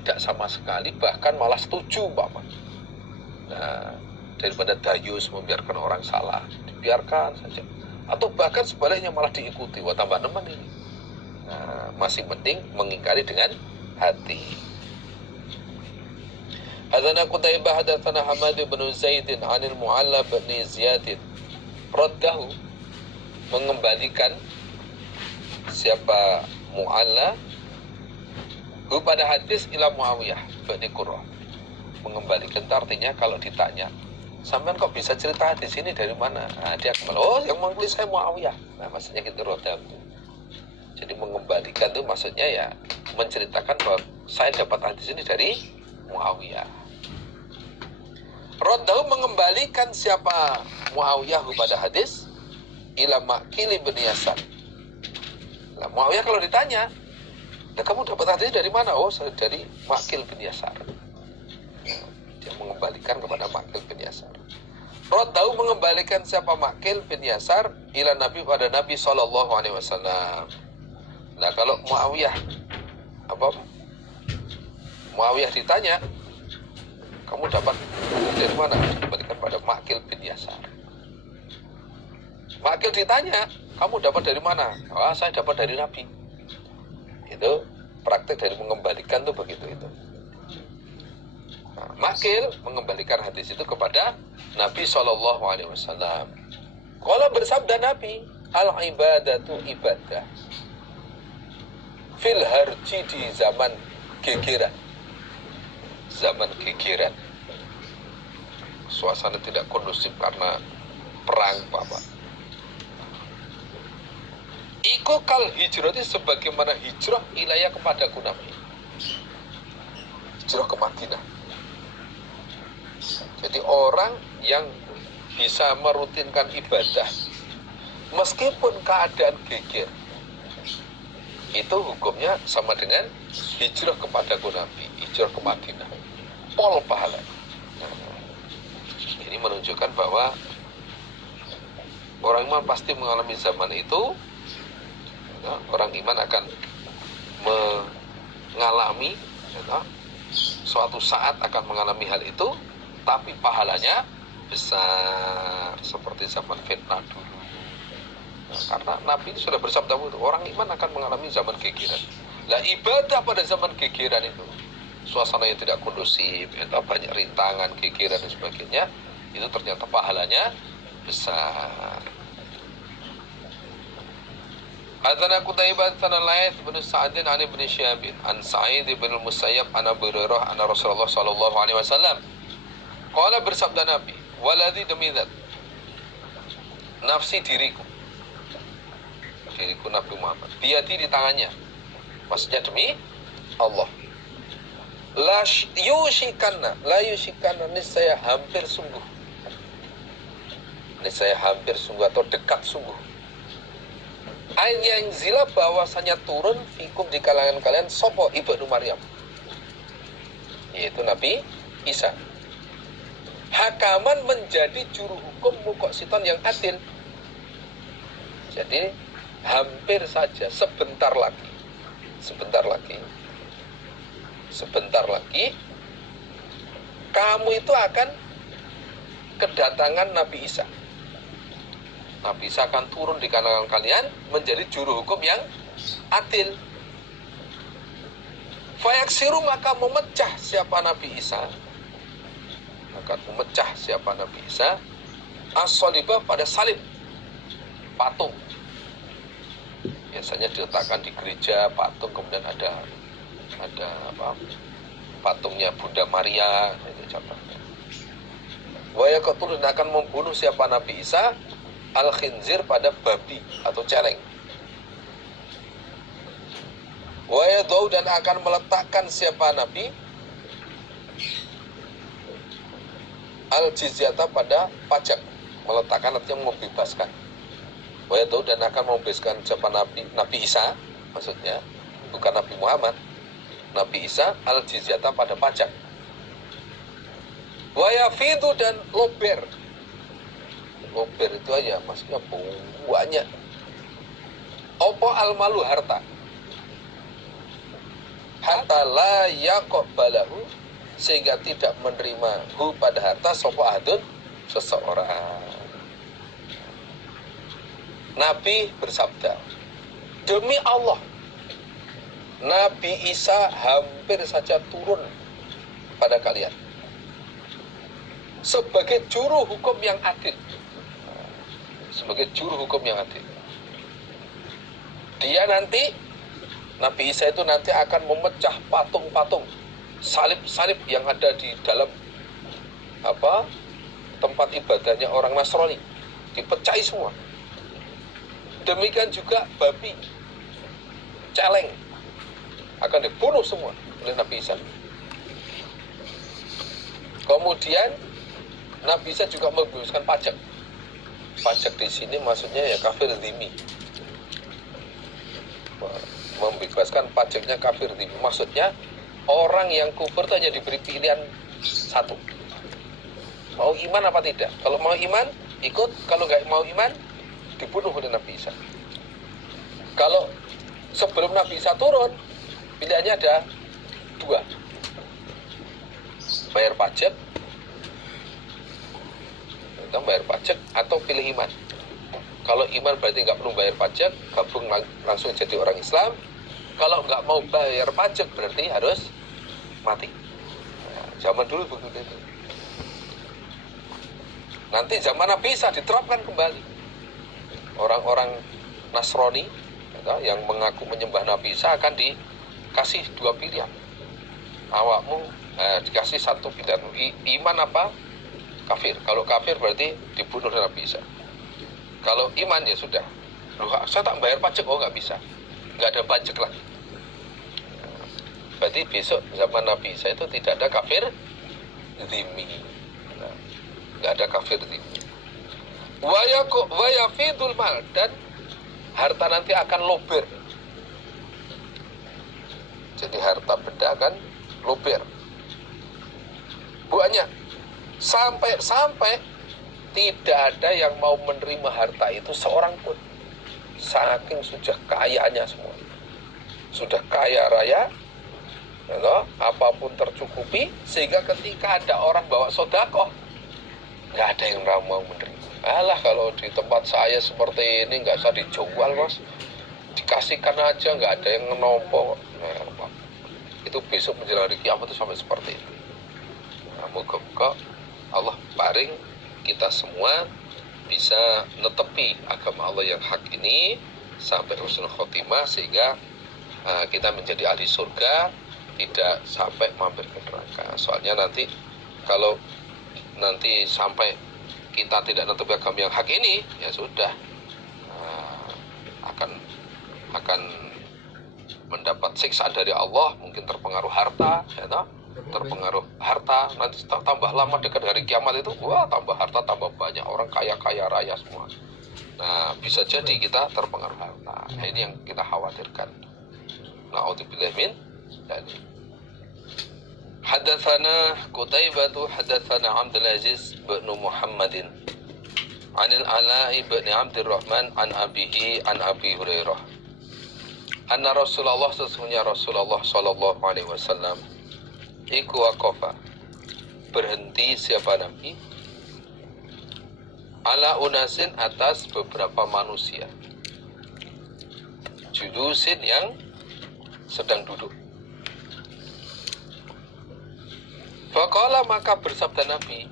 tidak sama sekali, bahkan malah setuju umpama. Nah, daripada dayus membiarkan orang salah, dibiarkan saja. Atau bahkan sebaliknya malah diikuti, wah tambah nemen ini. Nah, masih mending mengingkari dengan hati. Hadzana Qutaibah hadatsana Hamad bin Zaidin 'anil Mu'alla bin Ziyad raddahu, mengembalikan siapa Mu'alla pada hadis ila Muawiyah bin Qurrah. Mengembalikan itu artinya kalau ditanya, sampean kok bisa cerita hadis ini dari mana? Nah, dia kembali, oh yang menulis saya Muawiyah. Nah, maksudnya gitu rodam. Jadi mengembalikan itu maksudnya ya menceritakan bahwa saya dapat hadis ini dari Muawiyah. Roddahu, mengembalikan siapa Muawiyah pada hadis ila Ma'qil bin Yasar. Nah, Muawiyah kalau ditanya, nah, kamu dapat hadis dari mana? Oh, saya dari Ma'qil bin Yasar. Dia mengembalikan kepada Ma'qil bin Yasar. Roddahu, mengembalikan siapa Ma'qil bin Yasar ila Nabi, pada Nabi sallallahu alaihi wasallam. Nah, kalau Muawiyah ditanya, kamu dapat dari mana? Dikembalikan pada Ma'qil bin Yasar. Ma'qil ditanya, kamu dapat dari mana? Oh, saya dapat dari Nabi. Itu praktek dari mengembalikan tuh begitu itu. Nah, Ma'qil mengembalikan hadis itu kepada Nabi Shallallahu Alaihi Wasallam. Kalau bersabda Nabi, al ibadatu ibadah fil harji, di zaman gegeran, suasana tidak kondusif karena perang Bapak. Iku kal hijrati, sebagaimana hijrah ilayah kepadaku Nabi, hijrah ke Madinah. Jadi orang yang bisa merutinkan ibadah meskipun keadaan geger, itu hukumnya sama dengan hijrah kepadaku Nabi, hijrah ke Madinah, pol pahala. Ini menunjukkan bahwa orang iman pasti mengalami zaman itu. Orang iman akan mengalami suatu saat akan mengalami hal itu, tapi pahalanya besar seperti zaman fitnah dulu. Karena Nabi sudah bersabda, orang iman akan mengalami zaman gegeran. Lah ibadah pada zaman gegeran itu, suasana yang tidak kondusif, banyak rintangan, gegeran dan sebagainya, itu ternyata pahalanya besar. Hadzana Qutaibah hadzana Laits bin Sa'd an Ibnu Syihab an Sa'id bin Musayyab an Abu Hurairah anna Rasulullah sallallahu alaihi wasallam qala, bersabda Nabi, waladzi, demi zat nafsi diriku Nabi Muhammad, biyadi, di tangannya, maksudnya demi Allah, la yushikanna niscaya hampir sungguh atau dekat sungguh, ain yang zila, bahwasanya turun fikum, di kalangan kalian, sopo ibnu Maryam, yaitu Nabi Isa, hakaman, menjadi juru hukum, muqsitan, yang adil. Jadi hampir saja, sebentar lagi kamu itu akan kedatangan Nabi Isa. Nabi Isa akan turun di kalangan kalian menjadi juru hukum yang adil. Fayaksiru, maka memecah siapa Nabi Isa, as-salibah, pada salib, patung. Biasanya diletakkan di gereja patung, kemudian ada patungnya Bunda Maria, itu contohnya. Wa yaqtul, akan membunuh siapa Nabi Isa al-khinzir, pada babi atau celeng. Wa yadau, dan akan meletakkan siapa Nabi al-jizyata, pada pajak. Meletakkan artinya membebaskan. Wa yadau, dan akan membebaskan siapa Nabi Isa, maksudnya bukan Nabi Muhammad, Nabi Isa al-jizyata, pada pajak. Wa yafidu, dan lober itu aja maksudnya banyak. Opo al-malu, harta. hatta la yaqbalahu, sehingga tidak menerima hu pada harta sapa ahadun seseorang. Nabi bersabda, demi Allah, Nabi Isa hampir saja turun pada kalian sebagai juru hukum yang adil. Sebagai juru hukum yang adil. Dia nanti, Nabi Isa itu nanti akan memecah patung-patung, salib-salib yang ada di dalam tempat ibadahnya orang Nasrani. Dipecahi semua. Demikian juga babi, celeng akan dibunuh semua oleh Nabi Isa. Kemudian Nabi Isa juga membebaskan pajak. Pajak di sini maksudnya ya kafir dhimmi. Membebaskan pajaknya kafir dhimmi. Maksudnya orang yang kufur itu hanya diberi pilihan satu. Mau iman apa tidak? Kalau mau iman, ikut. Kalau nggak mau iman, dibunuh oleh Nabi Isa. Kalau sebelum Nabi Isa turun, pilihannya ada dua. Bayar pajak, atau pilih iman. Kalau iman berarti nggak perlu bayar pajak, gabung langsung jadi orang Islam. Kalau nggak mau bayar pajak berarti harus mati. Nah, zaman dulu begitu itu. Nanti zaman Nabi Isa diterapkan kembali. Orang-orang Nasrani yang mengaku menyembah Nabi Isa akan dikasih dua pilihan. Awakmu dikasih satu pilihan, iman apa kafir. Kalau kafir berarti dibunuh oleh Nabi Isa. Kalau iman ya sudah. Loh, saya tak bayar pajak, oh nggak bisa, nggak ada pajak lagi. Berarti besok zaman Nabi Isa itu tidak ada kafir dhimmi. Nggak ada kafir dhimmi. Wayafidul mal, dan harta nanti akan lober. Jadi harta benda akan lober. Banyak. Sampai tidak ada yang mau menerima harta itu seorang pun. Saking sudah kayanya semua. Sudah kaya raya, apapun tercukupi, sehingga ketika ada orang bawa sedekah, nggak ada yang mau menerima. Alah, kalau di tempat saya seperti ini nggak usah dijual, Mas. Dikasihkan aja, nggak ada yang menompo. Nah, itu besok menjelang hari kiamat itu sampai seperti itu. Nah, moga-moga Allah paring kita semua bisa netepi agama Allah yang hak ini sampai husnul khotimah, sehingga kita menjadi ahli surga, tidak sampai mampir ke neraka. Soalnya nanti kalau nanti sampai kita tidak netepi agama yang hak ini, ya sudah, akan mendapat siksaan dari Allah, mungkin terpengaruh harta, terpengaruh harta. Nanti tambah lama dekat hari kiamat itu, wah, tambah harta, tambah banyak orang kaya raya semua. Nah, bisa jadi kita terpengaruh harta. Nah, ini yang kita khawatirkan. Na'udzubillah min dzalik. Hadatsana Qutaibah hadatsana Abdul Aziz bin Muhammadin anil Ala bin Abdurrahman an abihi an Abi Hurairah anna Rasulullah, sesungguhnya Rasulullah sallallahu alaihi wasallam iku waqafa, berhenti siapa Nabi, ala unasin, atas beberapa manusia, julusin, yang sedang duduk. Faqala, maka bersabda Nabi,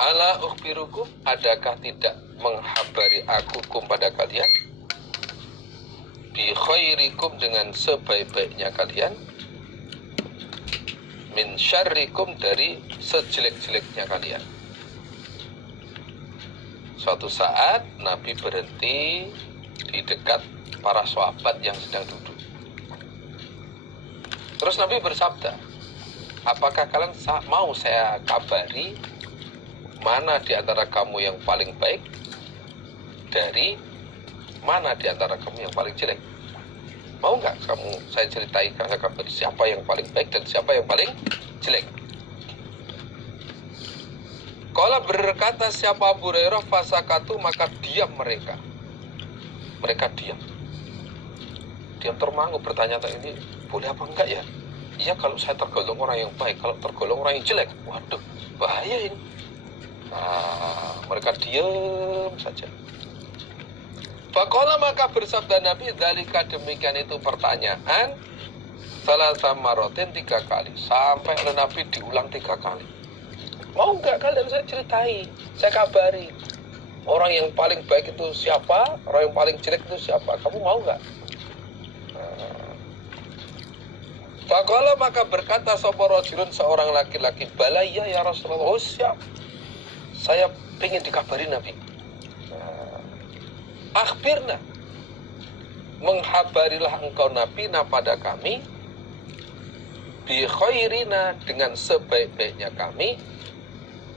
ala ukhbirukum, adakah tidak menghabari aku pada kalian, bi khairikum, dengan sebaik-baiknya kalian, min syarrikum, dari sejelek-jeleknya kalian. Suatu saat Nabi berhenti di dekat para sahabat yang sedang duduk. Terus Nabi bersabda, apakah kalian mau saya kabari mana di antara kamu yang paling baik dari mana di antara kamu yang paling jelek? Mau nggak kamu saya ceritai, karena kabari siapa yang paling baik dan siapa yang paling jelek? Kalau berkata siapa Abu Hurairah, fasakatu, maka diam mereka. Mereka diam. diam termangu bertanya ini boleh apa enggak ya? Iya kalau saya tergolong orang yang baik, kalau tergolong orang yang jelek, waduh bahaya ini. Nah, mereka diam saja. Faqala maka bersabda Nabi, dzalika demikian itu pertanyaan salah samarotin 3 kali, sampai oleh Nabi diulang 3 kali. Mau enggak kalian saya ceritai, saya kabari orang yang paling baik itu siapa, orang yang paling jelek itu siapa, kamu mau enggak? Faqala maka berkata sapa rajulun seorang laki-laki, balaya ya Rasulullah, oh siap, saya ingin dikabari Nabi. Akhbirna, menghabarilah engkau Nabi pada kami, bi khairina dengan sebaik-baiknya kami,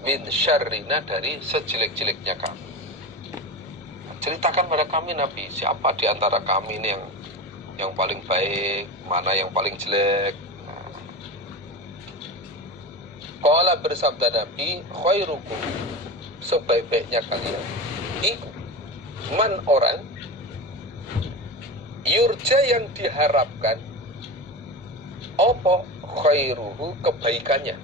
min syarrina dari sejelek-jeleknya kami. Ceritakan pada kami Nabi, siapa di antara kami ini yang paling baik, mana yang paling jelek. Qala bersabda Nabi, khairukum, sebaik-baiknya kalian iku man orang yurja yang diharapkan opo khairuhu kebaikannya,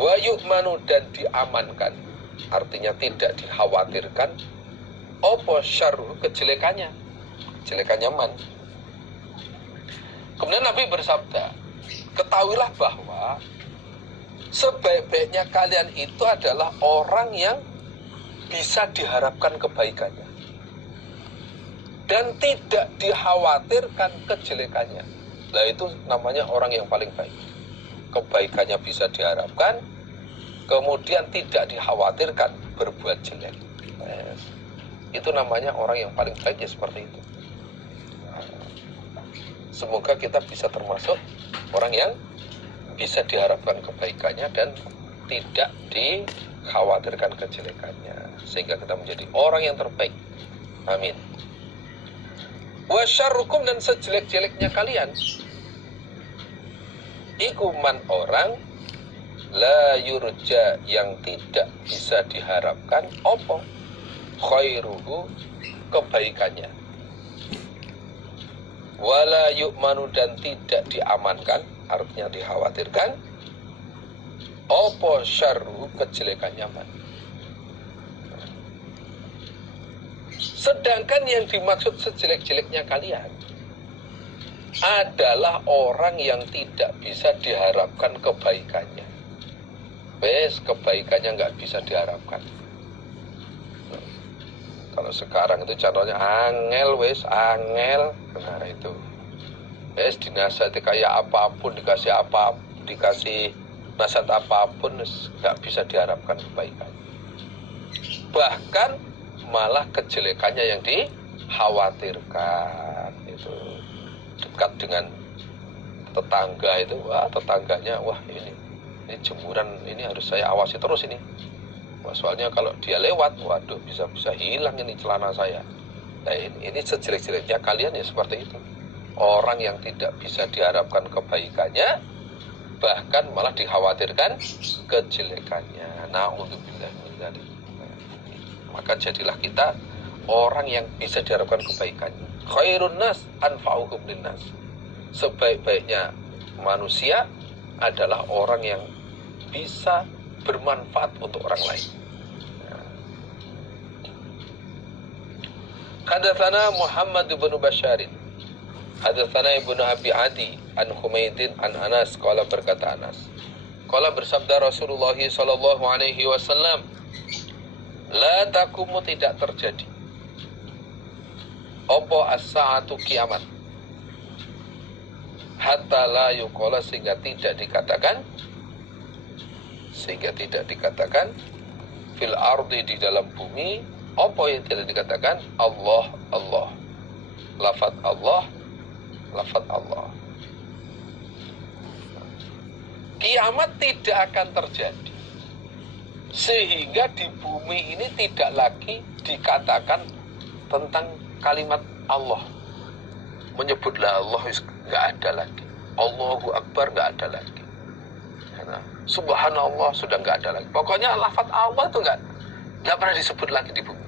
wa yu'manu dan diamankan, artinya tidak dikhawatirkan, opo syarruhu kejelekannya, kejelekannya man. Kemudian Nabi bersabda, ketahuilah bahwa sebaik-baiknya kalian itu adalah orang yang bisa diharapkan kebaikannya dan tidak dikhawatirkan kejelekannya. Nah itu namanya orang yang paling baik. Kebaikannya bisa diharapkan, kemudian tidak dikhawatirkan berbuat jelek. Itu namanya orang yang paling baik, ya seperti itu. Semoga kita bisa termasuk orang yang bisa diharapkan kebaikannya dan tidak dikhawatirkan kejelekannya, sehingga kita menjadi orang yang terbaik. Amin. Wa syarrukum, dan sejelek-jeleknya kalian ikuman orang la yurja yang tidak bisa diharapkan opo khairuhu kebaikannya, wala yu'manu dan tidak diamankan, artinya dikhawatirkan, opo syarru kejelekannya man. Sedangkan yang dimaksud sejelek-jeleknya kalian adalah orang yang tidak bisa diharapkan kebaikannya. Wes, kebaikannya nggak bisa diharapkan. Kalau sekarang itu contohnya angel, wes angel, nah itu. Wes dinasihati kayak apapun, dikasih apa, dikasih nasihat apapun, nggak bisa diharapkan kebaikan. Bahkan malah kejelekannya yang dikhawatirkan. Itu dekat dengan tetangga itu, wah tetangganya, wah ini jemuran ini harus saya awasi terus ini. Wah, soalnya kalau dia lewat, waduh bisa hilang ini celana saya. Nah ini sejelek-jeleknya kalian ya seperti itu. Orang yang tidak bisa diharapkan kebaikannya, bahkan malah dikhawatirkan kejelekannya. Na'udzubillah min dzalik. Maka jadilah kita orang yang bisa diharapkan kebaikannya. Khairun nas anfa'uhum linnas. Sebaik-baiknya manusia adalah orang yang bisa bermanfaat untuk orang lain. Hadatsana Muhammad bin Basharin, hadatsana Ibnu Abi Adi an Humaydin an Anas, qala berkata Anas, qala bersabda Rasulullah sallallahu alaihi wasallam, la takumu tidak terjadi opo as-saatu kiamat hatta la yuqala sehingga tidak dikatakan fil ardi di dalam bumi, apa yang tidak dikatakan Allah Allah, lafaz Allah, lafaz Allah. Kiamat tidak akan terjadi sehingga di bumi ini tidak lagi dikatakan tentang kalimat Allah. Menyebutlah Allah nggak ada lagi, Allahu Akbar nggak ada lagi, Subhanallah sudah nggak ada lagi. Pokoknya lafaz Allah itu nggak pernah disebut lagi di bumi.